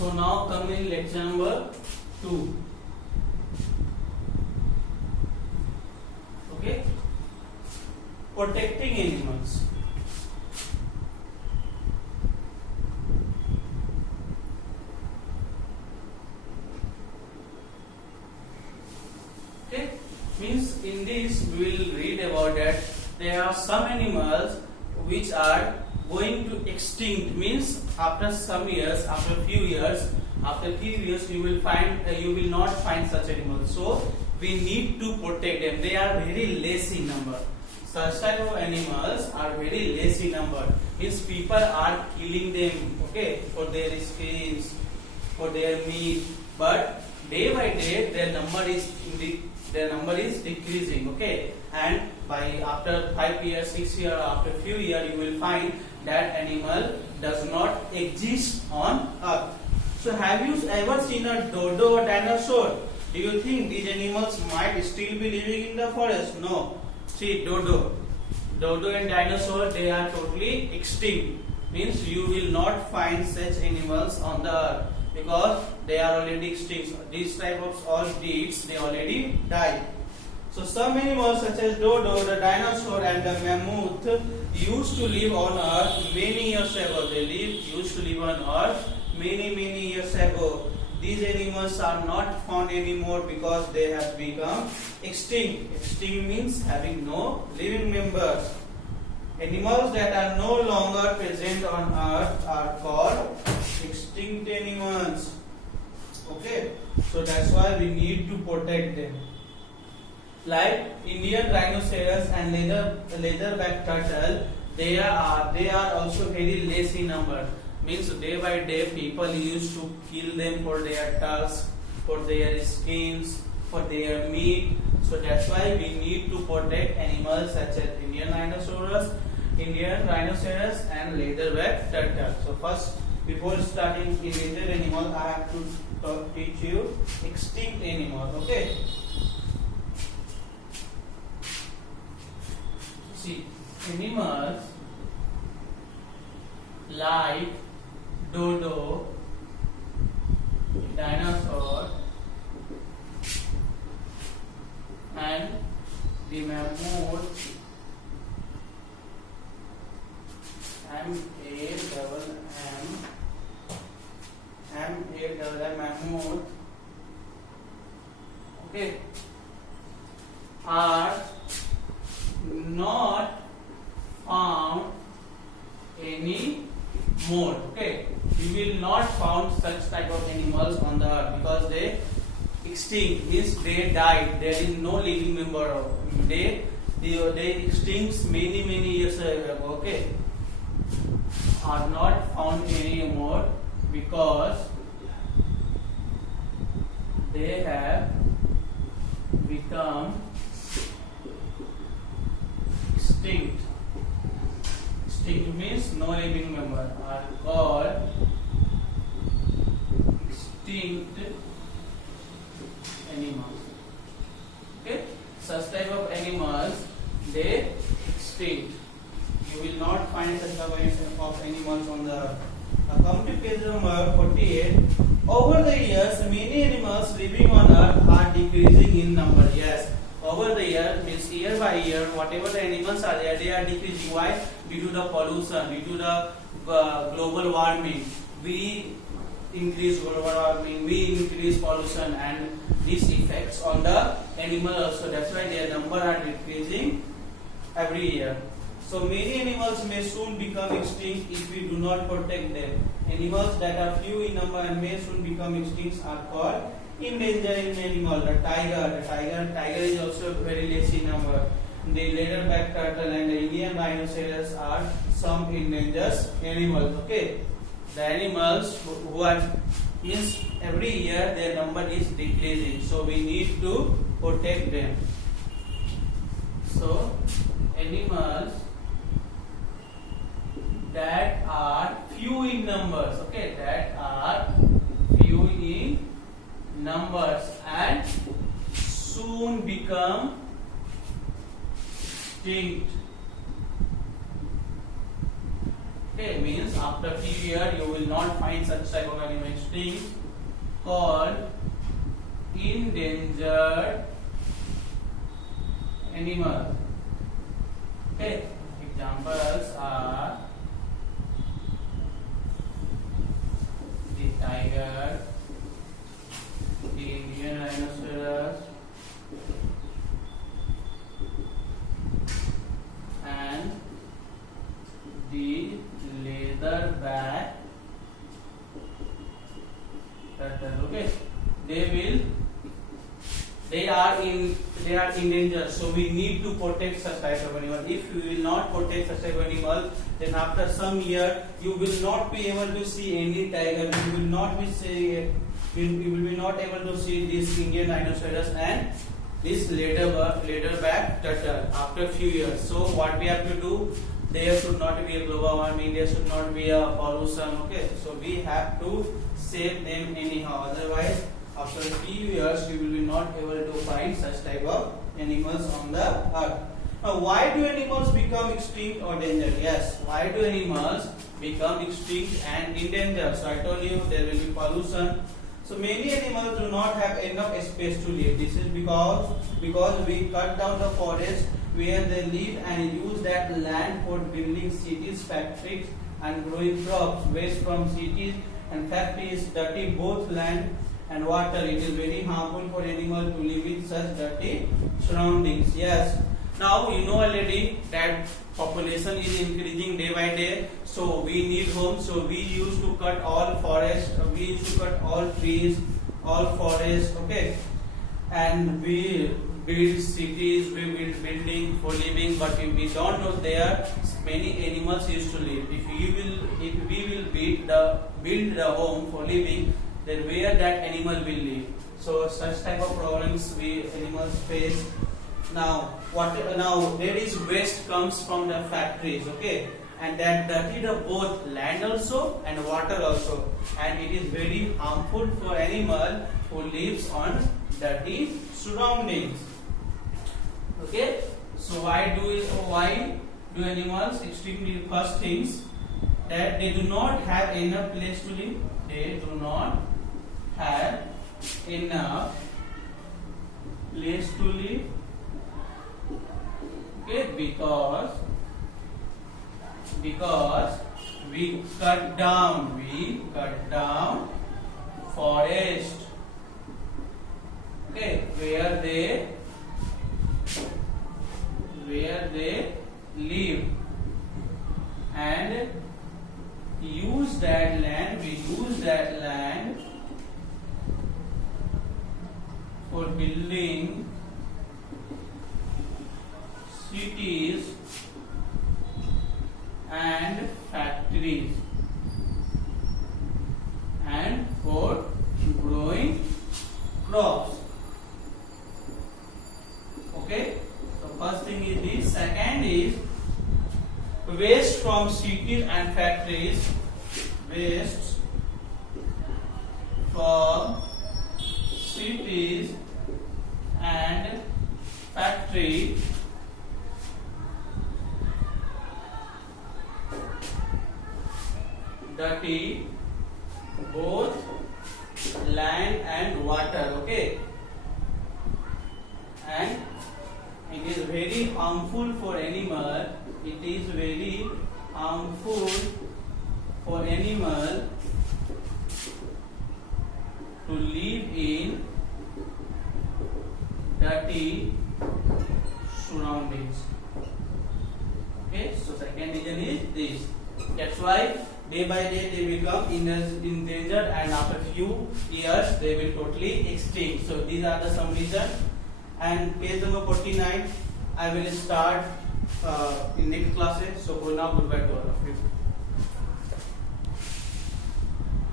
So now come in lecture number 2. Okay, protecting animals. Okay, means in this we will read about that there are some animals which are going to extinct, means after some years, after few years you will find you will not find such animals. So we need to protect them. They are very less in number. Such type of animals are very less in number. Means people are killing them, okay, for their skins, for their meat. But day by day their number is decreasing, okay. And by after 5 years, 6 years, after few years, you will find that animal does not exist on earth. So have you ever seen a dodo or dinosaur? Do you think these animals might still be living in the forest? No. See, dodo and dinosaur, they are totally extinct. Means you will not find such animals on the earth because they are already extinct. These type of all breeds, they already died. So some animals such as dodo, the dinosaur and the mammoth used to live on earth many years ago. Used to live on earth many years ago. These animals are not found anymore because they have become extinct. Extinct means having no living members. Animals that are no longer present on earth are called extinct animals. Okay, so that's why we need to protect them. Like Indian rhinoceros and leatherback turtle, they are also very less in number. Means day by day people used to kill them for their tusks, for their skins, for their meat. So that's why we need to protect animals such as Indian rhinoceros and leatherback turtle. So first, before starting major animal, I have to teach you extinct animal. Okay. See, animals like dodo, dinosaur, and the mammoth, mammoth, okay, are not found anymore. Okay, you will not find such type of animals on the earth because they extinct, means they died. There is no living member of they extinct many years ago. Okay, are not found anymore because they have become extinct. Extinct means no living member, are called extinct animals. Okay, such type of animals, they extinct. You will not find such type of animals on the earth. Come to page number 48. Over the years, many animals living on earth are decreasing in number. Yes, over the year means year by year, whatever the animals are there, they are decreasing. Why? Due to the pollution, due to the global warming. We increase global warming, we increase pollution, and this affects on the animal also. That's why their number are decreasing every year. So many animals may soon become extinct if we do not protect them. Animals that are few in number and may soon become extinct are called endangered animal. The tiger is also very less in number. The leatherback turtle and the Indian rhinoceros are some endangered animals. Okay, the animals who are means every year their number is decreasing. So we need to protect them. So animals that are few in numbers, okay, that are few in numbers and soon become extinct Okay, means after few years you will not find such type of animal extinct, called endangered animal. Okay, examples are the tiger, the Indian rhinoceros, and the leatherback turtle. Okay, they are in danger, so we need to protect such type of animal. If we will not protect such type of animal, then after some year you will not be able to see any tiger. You will not able to see this Indian rhinoceros and this leatherback turtle after few years. So what we have to do? There should not be a global warming. There should not be a pollution. Okay, so we have to save them anyhow. Otherwise, after a few years, we will be not able to find such type of animals on the earth. Now, why do animals become extinct or endangered? Yes, why do animals become extinct and endangered? So I told you there will be pollution. So many animals do not have enough space to live. This is because we cut down the forest where they live and use that land for building cities, factories, and growing crops. Waste from cities and factories dirty both land and water. It is very harmful for animals to live in such dirty surroundings. Yes. Now you know already that population is increasing day by day, so we need homes. So we used to cut all forest, we used to cut all trees, all forests, okay, and we build cities, we build building for living, but we don't know there many animals used to live. If we will build the home for living, then where that animal will live? So such type of problems we animals face. Now there is waste comes from the factories, okay, and that dirty the both land also and water also, and it is very harmful for animal who lives on dirty surroundings. Okay, so why do animals extremely? First things that they do not have enough place to live. They do not have enough place to live. Okay, because we cut down forest. Okay, where they live, and use that land for building cities and factories and for growing crops. Okay, so first thing is this. Second is waste from cities and factories. Waste from cities and factory dirty both land and water. Okay, and it is very harmful for animal. It is very harmful for animal to live in dirty surroundings. Okay, so second reason is this. That's why day by day they become endangered, and after few years they will totally extinct. So these are the some reasons. And page number 49 I will start in next classes. So for now, goodbye to all of you.